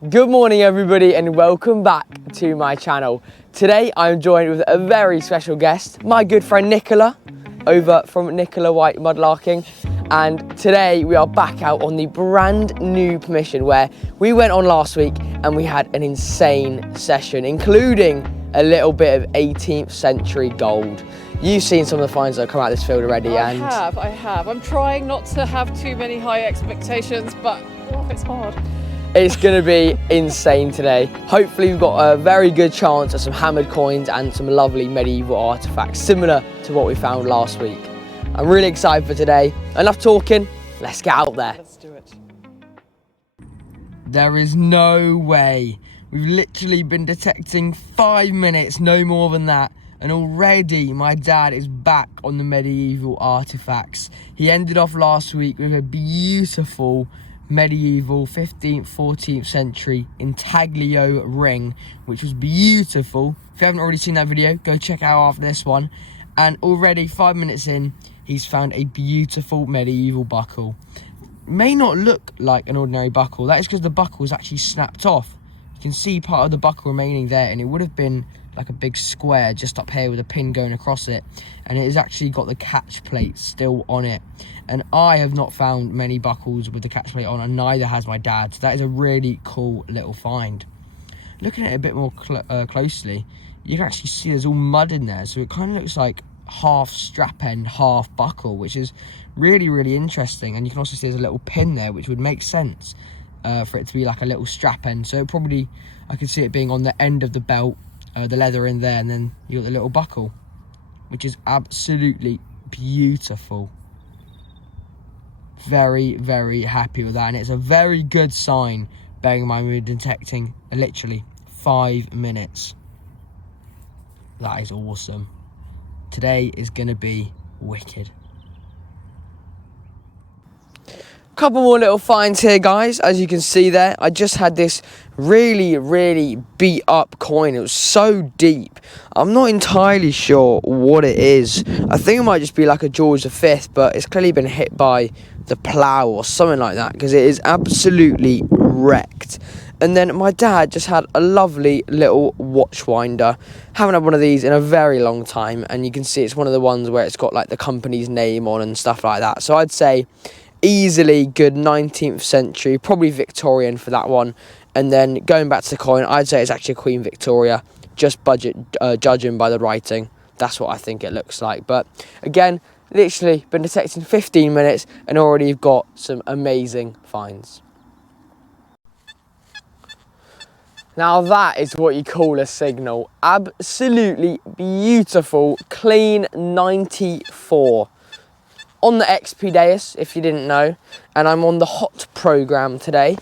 Good morning everybody and welcome back to my channel. Today I'm joined with a very special guest, my good friend Nicola, over from Nicola White Mudlarking. And today we are back out on the brand new permission where we went on last week and we had an insane session, including a little bit of 18th century gold. You've seen some of the finds that have come out of this field already. I have. I'm trying not to have too many high expectations, but it's hard. It's going to be insane today. Hopefully we've got a very good chance of some hammered coins and some lovely medieval artifacts, similar to what we found last week. I'm really excited for today. Enough talking, let's get out there. Let's do it. There is no way. We've literally been detecting 5 minutes, no more than that. And already my dad is back on the medieval artifacts. He ended off last week with a beautiful medieval 15th, 14th century intaglio ring, which was beautiful. If you haven't already seen that video, go check it out after this one. And already 5 minutes in, he's found a beautiful medieval buckle. May not look like an ordinary buckle. That is because the buckle is actually snapped off. You can see part of the buckle remaining there, and it would have been like a big square just up here with a pin going across it, and it has actually got the catch plate still on it. And I have not found many buckles with the catch plate on, and neither has my dad. So that is a really cool little find. Looking at it a bit more closely, you can actually see there's all mud in there, so it kind of looks like half strap end, half buckle, which is really interesting. And you can also see there's a little pin there, which would make sense for it to be like a little strap end. So probably I could see it being on the end of the belt, the leather in there, and then you got the little buckle, which is absolutely beautiful. Very happy with that, and it's a very good sign, bearing in mind we're detecting literally 5 minutes. That is awesome. Today is gonna be wicked. Couple more little finds here, guys. As you can see there, I just had this really beat up coin. It was so deep. I'm not entirely sure what it is. I think it might just be like a George V, but it's clearly been hit by the plough or something like that, because it is absolutely wrecked. And then my dad just had a lovely little watch winder. Haven't had one of these in a very long time, and you can see it's one of the ones where it's got like the company's name on and stuff like that. So I'd say easily good 19th century, probably Victorian for that one. And then going back to the coin, I'd say it's actually Queen Victoria, just judging by the writing. That's what I think it looks like. But again, literally been detecting 15 minutes and already got some amazing finds. Now that is what you call a signal. Absolutely beautiful, clean 94. On the XP Deus, if you didn't know, and I'm on the hot program today.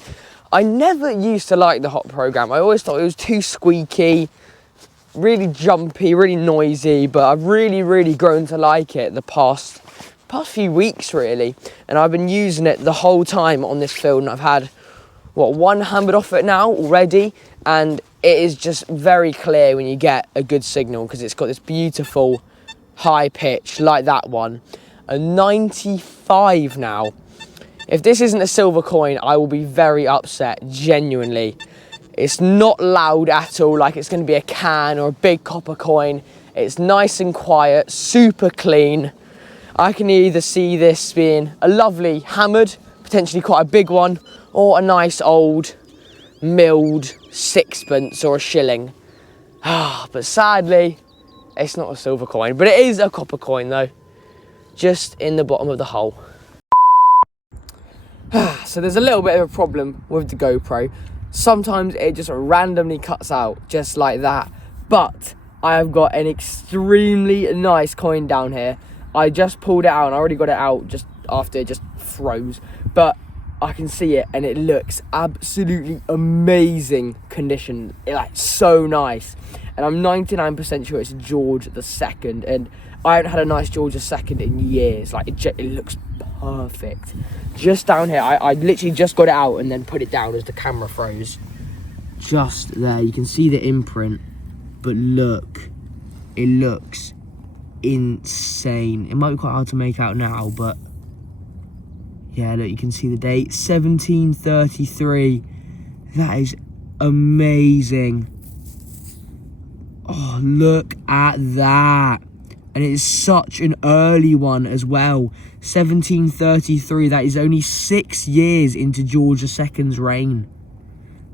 I never used to like the hot program. I always thought it was too squeaky, really jumpy, really noisy, but I've really grown to like it the past few weeks really. And I've been using it the whole time on this field, and I've had, one hammered off it now already, and it is just very clear when you get a good signal, because it's got this beautiful high pitch like that one. A 95 now. If this isn't a silver coin, I will be very upset, genuinely. It's not loud at all, like it's going to be a can or a big copper coin. It's nice and quiet, super clean. I can either see this being a lovely hammered, potentially quite a big one, or a nice old milled sixpence or a shilling. But sadly, it's not a silver coin, but it is a copper coin though. Just in the bottom of the hole. So there's a little bit of a problem with the GoPro. Sometimes it just randomly cuts out, just like that. But I have got an extremely nice coin down here. I just pulled it out, and I already got it out just after it just froze. But I can see it, and it looks absolutely amazing condition. Like, so nice. And I'm 99% sure it's George II, and I haven't had a nice George II in years. Like, it looks perfect. Just down here, I literally just got it out and then put it down as the camera froze. Just there, you can see the imprint, but look, it looks insane. It might be quite hard to make out now, but yeah, look, you can see the date, 1733. That is amazing. Oh, look at that. And it is such an early one as well. 1733, that is only 6 years into George II's reign.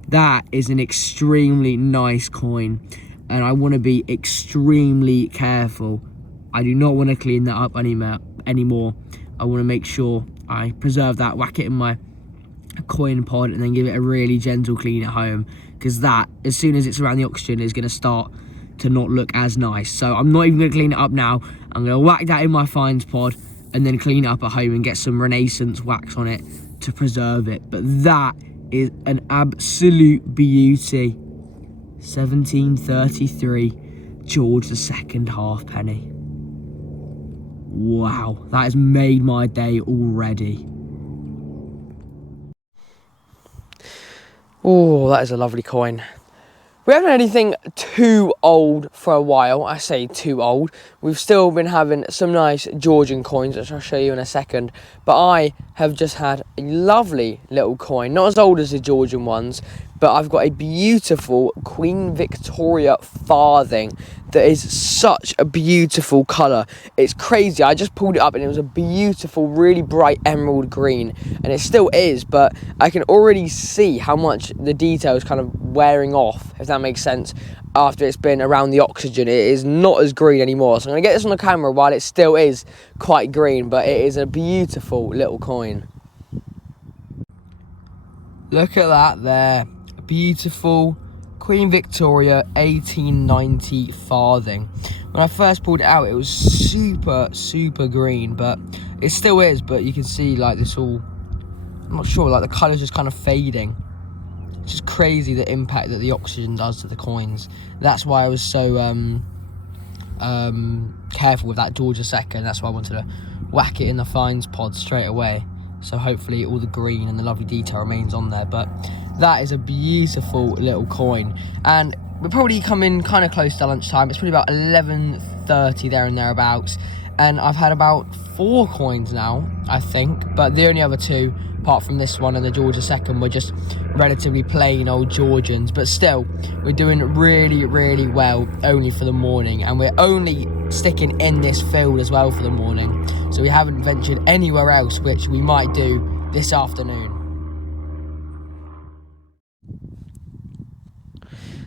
That is an extremely nice coin. And I want to be extremely careful. I do not want to clean that up anymore. I want to make sure I preserve that, whack it in my coin pod, and then give it a really gentle clean at home. Because that, as soon as it's around the oxygen, is going to start to not look as nice. So I'm not even going to clean it up now. I'm going to whack that in my fines pod and then clean it up at home and get some Renaissance wax on it to preserve it. But that is an absolute beauty. 1733 George II halfpenny. Wow, that has made my day already. Oh, that is a lovely coin. We haven't had anything too old for a while. I say too old. We've still been having some nice Georgian coins, which I'll show you in a second. But I have just had a lovely little coin. Not as old as the Georgian ones, but I've got a beautiful Queen Victoria farthing that is such a beautiful colour. It's crazy. I just pulled it up and it was a beautiful, really bright emerald green. And it still is, but I can already see how much the detail is kind of wearing off, if that makes sense, after it's been around the oxygen. It is not as green anymore. So I'm going to get this on the camera while it still is quite green, but it is a beautiful little coin. Look at that there. A beautiful Queen Victoria 1890 farthing. When I first pulled it out, it was super green, but it still is. But you can see like this all, I'm not sure, like the colour's just kind of fading. It's just crazy the impact that the oxygen does to the coins. That's why I was so careful with that George II. That's why I wanted to whack it in the fines pod straight away. So hopefully all the green and the lovely detail remains on there. But that is a beautiful little coin. And we're probably coming kind of close to lunchtime. It's probably about 11:30 there and thereabouts. And I've had about 4 coins now, I think. But the only other 2, apart from this one and the George II, were just relatively plain old Georgians. But still, we're doing really well only for the morning. And we're only sticking in this field as well for the morning. So we haven't ventured anywhere else, which we might do this afternoon.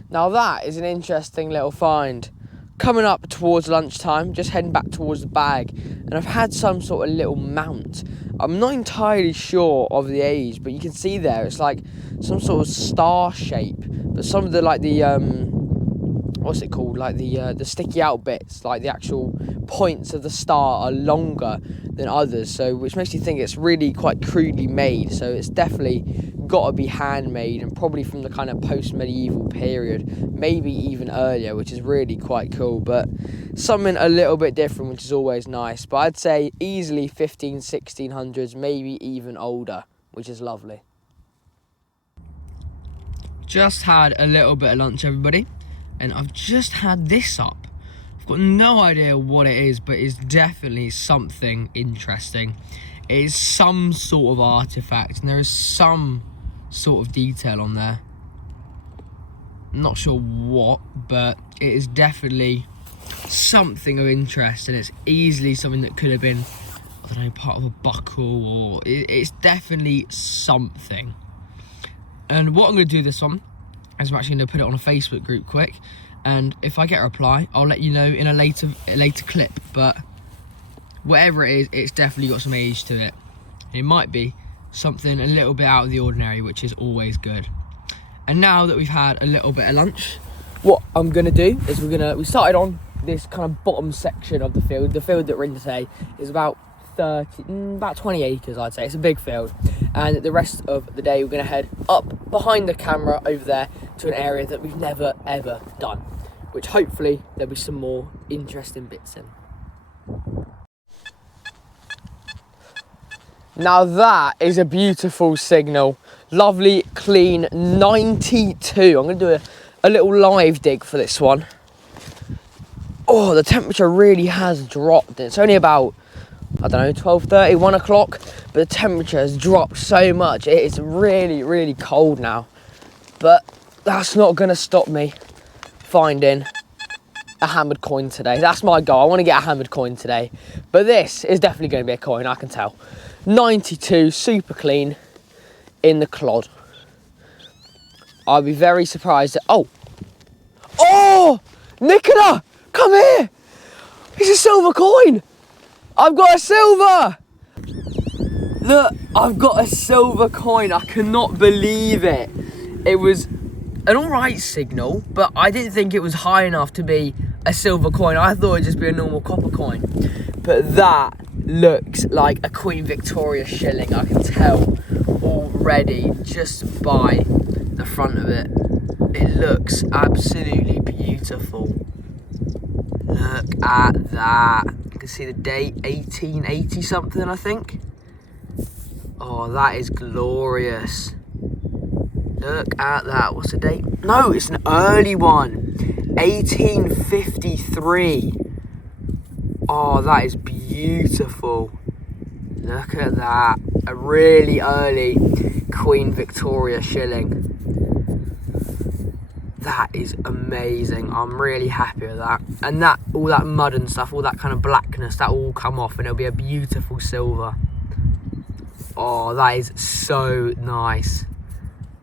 Now that is an interesting little find. Coming up towards lunchtime, just heading back towards the bag, and I've had some sort of little mount. I'm not entirely sure of the age, but you can see there, it's like some sort of star shape, but some of the, like the, what's it called, like the sticky out bits, like the actual points of the star are longer than others, so which makes you think it's really quite crudely made. So it's definitely got to be handmade and probably from the kind of post-medieval period, maybe even earlier, which is really quite cool. But something a little bit different, which is always nice. But I'd say easily 1600s, maybe even older, which is lovely. Just had a little bit of lunch, everybody, and I've just had this up. I've got no idea what it is, but it's definitely something interesting. It is some sort of artifact, and there is some sort of detail on there. I'm not sure what, but it is definitely something of interest, and it's easily something that could have been, I don't know, part of a buckle, or it's definitely something. And what I'm going to do this one is I'm actually going to put it on a Facebook group quick, and if I get a reply, I'll let you know in a later clip. But whatever it is, it's definitely got some age to it. It might be something a little bit out of the ordinary, which is always good. And now that we've had a little bit of lunch, what I'm gonna do is we started on this kind of bottom section of the field. The field that we're in today is about 20 acres, I'd say. It's a big field. And the rest of the day, we're gonna head up behind the camera over there to an area that we've never ever done, which hopefully there'll be some more interesting bits in. Now that is a beautiful signal. Lovely, clean 92. I'm going to do a little live dig for this one. Oh, the temperature really has dropped. It's only about, I don't know, 12:30, 1 o'clock. But the temperature has dropped so much. It is really cold now. But that's not going to stop me finding a hammered coin today. That's my goal. I want to get a hammered coin today. But this is definitely going to be a coin, I can tell. 92, super clean, in the clod. I'll be very surprised at... Oh! Nicola! Come here! It's a silver coin! I've got a silver! Look, I've got a silver coin. I cannot believe it. It was an alright signal, but I didn't think it was high enough to be a silver coin. I thought it'd just be a normal copper coin. But that looks like a Queen Victoria shilling. I can tell already just by the front of it. It looks absolutely beautiful. Look at that. You can see the date, 1880 something, I think. Oh, that is glorious. Look at that. What's the date? No, it's an early one. 1853. Oh, that is beautiful. Look at that. A really early Queen Victoria shilling. That is amazing. I'm really happy with that. And that, all that mud and stuff, all that kind of blackness, that will all come off and it'll be a beautiful silver. Oh, that is so nice.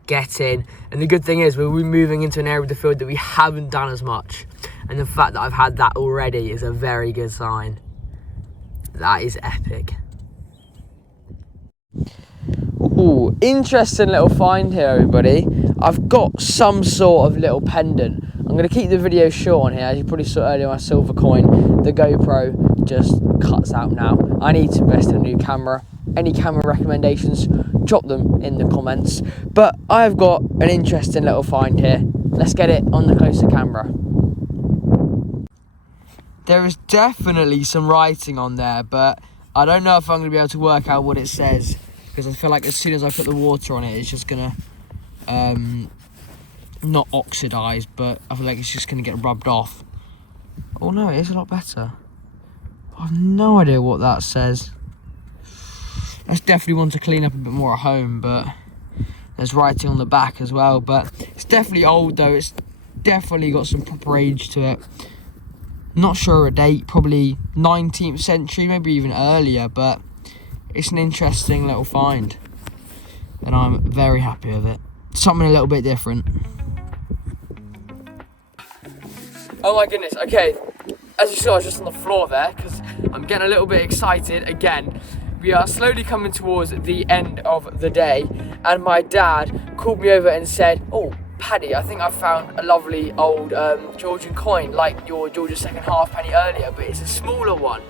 Get in. And the good thing is we'll be moving into an area of the field that we haven't done as much. And the fact that I've had that already is a very good sign. That is epic. Ooh, interesting little find here, everybody. I've got some sort of little pendant. I'm going to keep the video short on here. As you probably saw earlier, my silver coin, the GoPro just cuts out now. I need to invest in a new camera. Any camera recommendations, drop them in the comments. But I've got an interesting little find here. Let's get it on the closer camera. There is definitely some writing on there, but I don't know if I'm going to be able to work out what it says, because I feel like as soon as I put the water on it, it's just going to not oxidise, but I feel like it's just going to get rubbed off. Oh no, it is a lot better. I have no idea what that says. That's definitely one to clean up a bit more at home, but there's writing on the back as well. But it's definitely old though. It's definitely got some proper age to it. Not sure a date, probably 19th century, maybe even earlier, but it's an interesting little find. And I'm very happy with it. Something a little bit different. Oh my goodness, okay. As you saw, I was just on the floor there because I'm getting a little bit excited again. We are slowly coming towards the end of the day, and my dad called me over and said, "Oh, Paddy, I think I found a lovely old Georgian coin, like your George II halfpenny earlier, but it's a smaller one."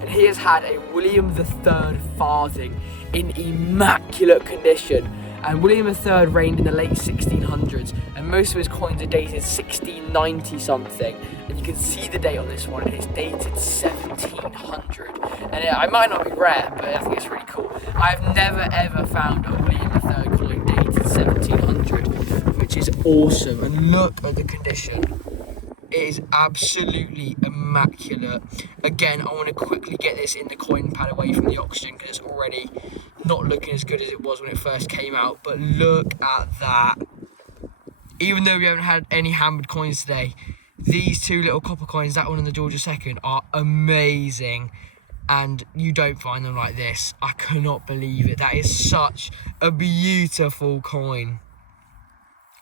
And he has had a William III farthing in immaculate condition. And William III reigned in the late 1600s, and most of his coins are dated 1690 something. And you can see the date on this one, and it's dated 1700. And I might not be rare, but I think it's really cool. I've never ever found a William III coin dated 1700, which is awesome. And look at the condition. It is absolutely immaculate. Again, I want to quickly get this in the coin pad away from the oxygen because it's already not looking as good as it was when it first came out. But look at that. Even though we haven't had any hammered coins today, these two little copper coins, that one and the George II, are amazing. And you don't find them like this. I cannot believe it. That is such a beautiful coin.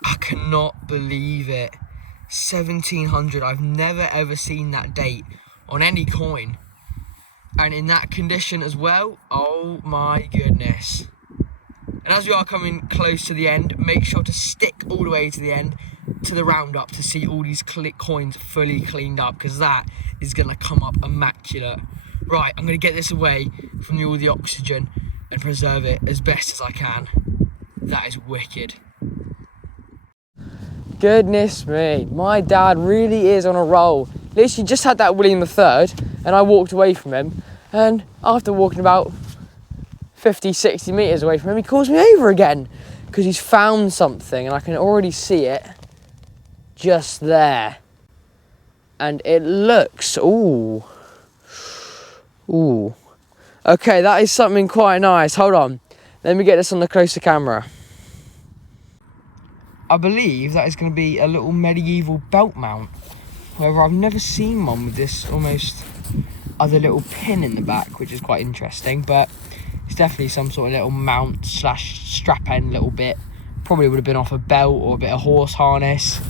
I cannot believe it. 1700. I've never ever seen that date on any coin, and in that condition as well. Oh my goodness. And as we are coming close to the end, make sure to stick all the way to the end, to the roundup, to see all these coins fully cleaned up, because that is going to come up immaculate. Right, I'm going to get this away from all the oxygen and preserve it as best as I can. That is wicked. Goodness me, my dad really is on a roll. Literally just had that William III and I walked away from him, and after walking about 50, 60 metres away from him, he calls me over again because he's found something, and I can already see it just there. And it looks, ooh. Okay, that is something quite nice. Hold on, let me get this on the closer camera. I believe that is going to be a little medieval belt mount. However, I've never seen one with this almost other little pin in the back, which is quite interesting, but it's definitely some sort of little mount slash strap end little bit. Probably would have been off a belt or a bit of horse harness,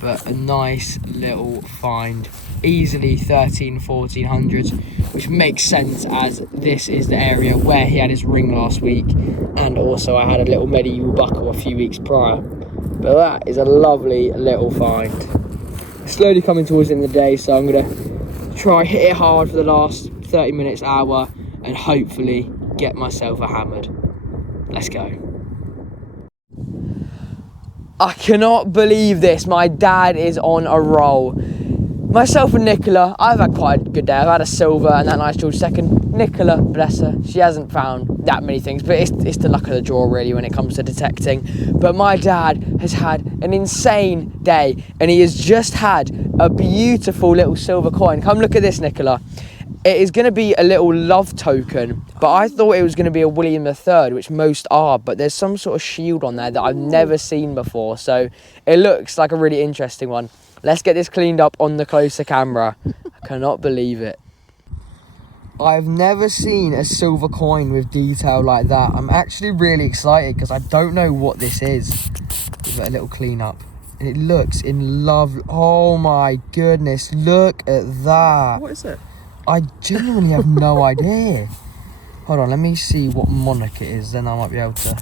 but a nice little find. Easily 1400s, which makes sense as this is the area where he had his ring last week, and also I had a little medieval buckle a few weeks prior. But that is a lovely little find. It's slowly coming towards the end of the day, so I'm gonna try hit it hard for the last 30 minutes, hour, and hopefully get myself a hammered. Let's go. I cannot believe this. My dad is on a roll. Myself and Nicola, I've had quite a good day. I've had a silver and that nice George second. Nicola, bless her, she hasn't found that many things, but it's the luck of the draw really when it comes to detecting. But my dad has had an insane day, and he has just had a beautiful little silver coin. Come look at this, Nicola. It is going to be a little love token, but I thought it was going to be a William III, which most are, but there's some sort of shield on there that I've never seen before, so it looks like a really interesting one. Let's get this cleaned up on the closer camera. I cannot believe it. I've never seen a silver coin with detail like that. I'm actually really excited because I don't know what this is. Give it a little clean up. And it looks in love. Oh my goodness, look at that. What is it? I genuinely have no idea. Hold on, let me see what monarch it is, then I might be able to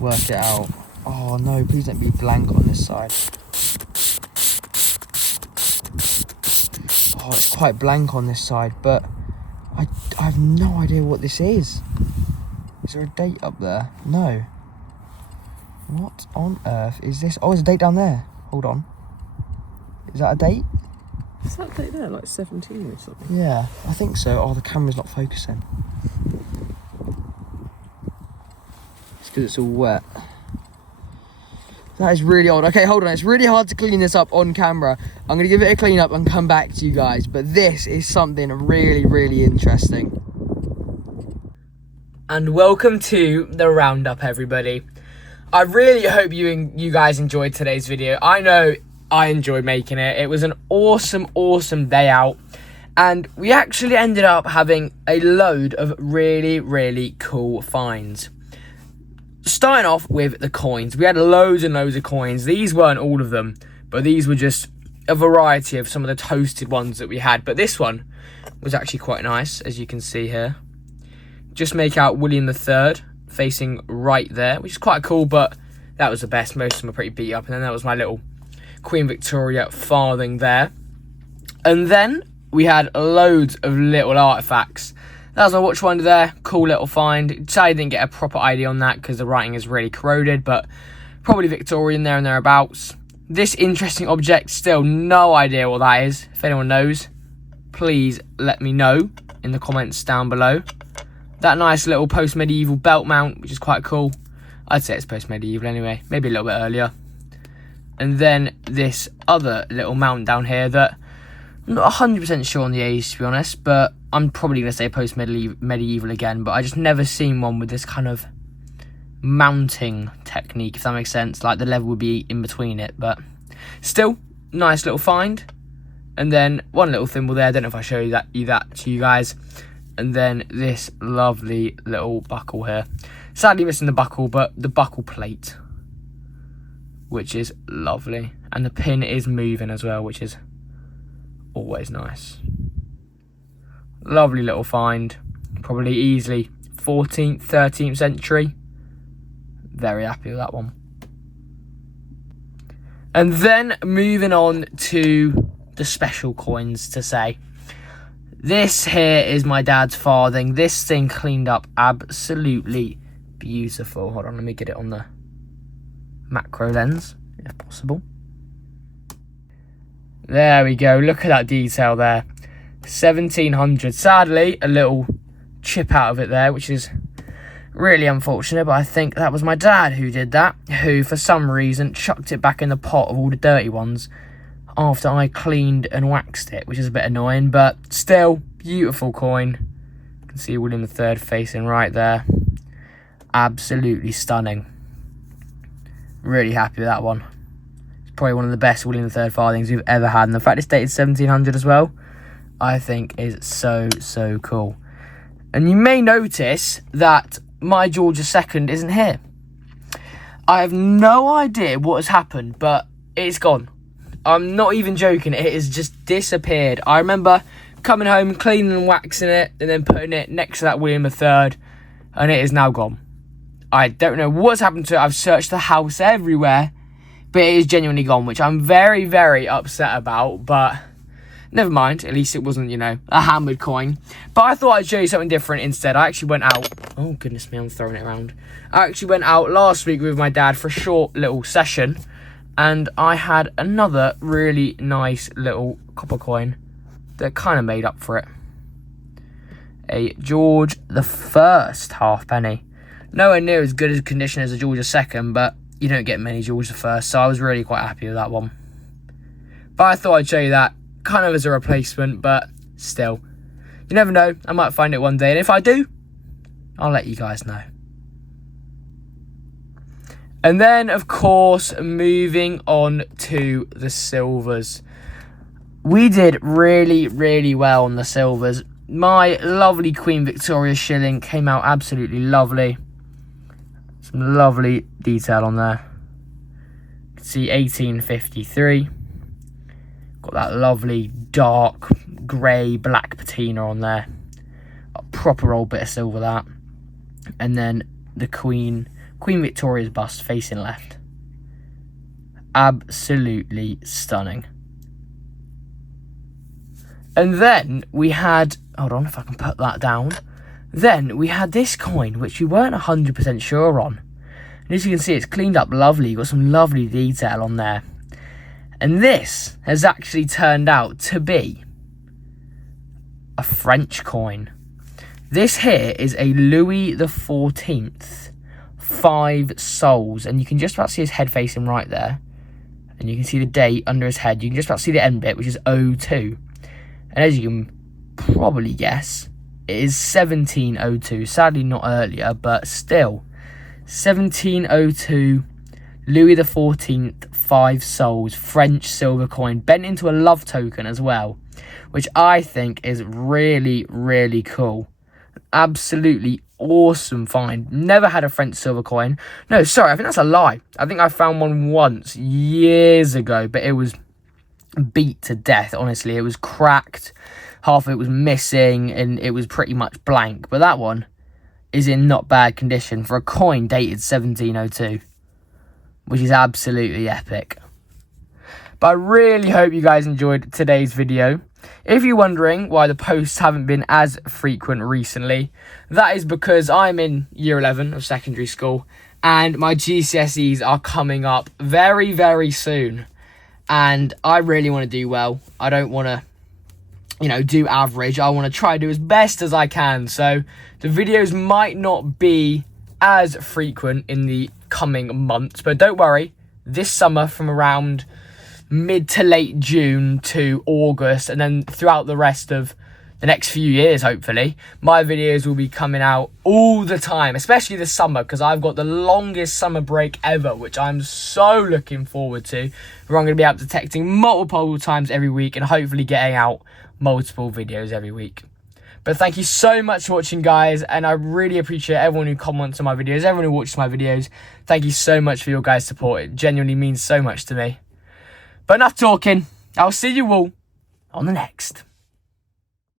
work it out. Oh no, please don't be blank on this side. Oh, it's quite blank on this side, but I have no idea what this is. Is there a date up there? No. What on earth is this? Oh, there's a date down there. Hold on. Is that a date? Is that date there, like 17 or something? Yeah, I think so. Oh, the camera's not focusing. It's because it's all wet. That is really odd. Okay, hold on. It's really hard to clean this up on camera. I'm going to give it a clean up and come back to you guys. But this is something really, really interesting. And welcome to the roundup, everybody. I really hope you guys enjoyed today's video. I know I enjoyed making it. It was an awesome, awesome day out. And we actually ended up having a load of really, really cool finds. Starting off with the coins. We had loads and loads of coins. These weren't all of them, but these were just a variety of some of the toasted ones that we had. But this one was actually quite nice, as you can see here. Just make out William III facing right there, which is quite cool, but that was the best. Most of them are pretty beat up. And then that was my little Queen Victoria farthing there. And then we had loads of little artifacts. That was my watch wonder there. Cool little find. Sadly didn't get a proper ID on that because the writing is really corroded, but probably Victorian there and thereabouts. This interesting object, still no idea what that is. If anyone knows, please let me know in the comments down below. That nice little post-medieval belt mount, which is quite cool. I'd say it's post-medieval anyway, maybe a little bit earlier. And then this other little mount down here that I'm not 100% sure on the age, to be honest, but I'm probably going to say post-medieval again, but I just never seen one with this kind of mounting technique, if that makes sense. Like the level would be in between it, but still, nice little find. And then one little thimble there. I don't know if I show you that to you guys. And then this lovely little buckle here. Sadly missing the buckle, but the buckle plate, which is lovely. And the pin is moving as well, which is always nice. Lovely little find. Probably easily 14th, 13th century. Very happy with that one. And then moving on to the special coins to say. This here is my dad's farthing. This thing cleaned up absolutely beautiful. Hold on, let me get it on the macro lens, if possible. There we go. Look at that detail there. 1700. Sadly, a little chip out of it there, which is really unfortunate, but I think that was my dad who did that, who for some reason chucked it back in the pot of all the dirty ones after I cleaned and waxed it, which is a bit annoying, but still, beautiful coin. You can see William III facing right there. Absolutely stunning. Really happy with that one. It's probably one of the best William III farthings we've ever had. And the fact it's dated 1700 as well, I think is so, so cool. And you may notice that my George II isn't here. I have no idea what has happened, but it's gone. I'm not even joking. It has just disappeared. I remember coming home, cleaning and waxing it, and then putting it next to that William III, and it is now gone. I don't know what's happened to it. I've searched the house everywhere, but it is genuinely gone, which I'm very, very upset about, but never mind. At least it wasn't, you know, a hammered coin. But I thought I'd show you something different instead. I actually went out. Oh, goodness me, I'm throwing it around. I actually went out last week with my dad for a short little session, and I had another really nice little copper coin that kind of made up for it. A George I halfpenny. Nowhere near as good a condition as a George II, but you don't get many George I, so I was really quite happy with that one. But I thought I'd show you that, kind of as a replacement, but still. You never know, I might find it one day, and if I do, I'll let you guys know. And then, of course, moving on to the silvers. We did really, really well on the silvers. My lovely Queen Victoria shilling came out absolutely lovely. Some lovely detail on there. You can see 1853. Got that lovely dark grey black patina on there. A proper old bit of silver, that. And then the Queen Victoria's bust facing left. Absolutely stunning. And then we had, hold on if I can put that down. Then we had this coin, which we weren't 100% sure on. And as you can see, it's cleaned up lovely. Got some lovely detail on there. And this has actually turned out to be a French coin. This here is a Louis XIV 5 sols. And you can just about see his head facing right there. And you can see the date under his head. You can just about see the end bit, which is 02. And as you can probably guess, it is 1702. Sadly not earlier, but still. 1702 Louis XIV 5 sols French silver coin, bent into a love token as well, which I think is really, really cool. Absolutely awesome find. Never had a French silver coin. No, sorry, I think that's a lie. I think I found one once years ago, but it was beat to death, honestly. It was cracked, half of it was missing, and it was pretty much blank. But that one is in not bad condition for a coin dated 1702, which is absolutely epic. But I really hope you guys enjoyed today's video. If you're wondering why the posts haven't been as frequent recently, that is because I'm in year 11 of secondary school and my GCSEs are coming up very, very soon. And I really want to do well. I don't want to, you know, do average. I want to try to do as best as I can. So the videos might not be as frequent in the coming months, but don't worry. This summer, from around mid to late June to August, and then throughout the rest of the next few years, hopefully, my videos will be coming out all the time, especially this summer, because I've got the longest summer break ever, which I'm so looking forward to, where I'm going to be out detecting multiple times every week and hopefully getting out multiple videos every week. But thank you so much for watching, guys, and I really appreciate everyone who comments on my videos, everyone who watches my videos. Thank you so much for your guys' support. It genuinely means so much to me. But enough talking. I'll see you all on the next.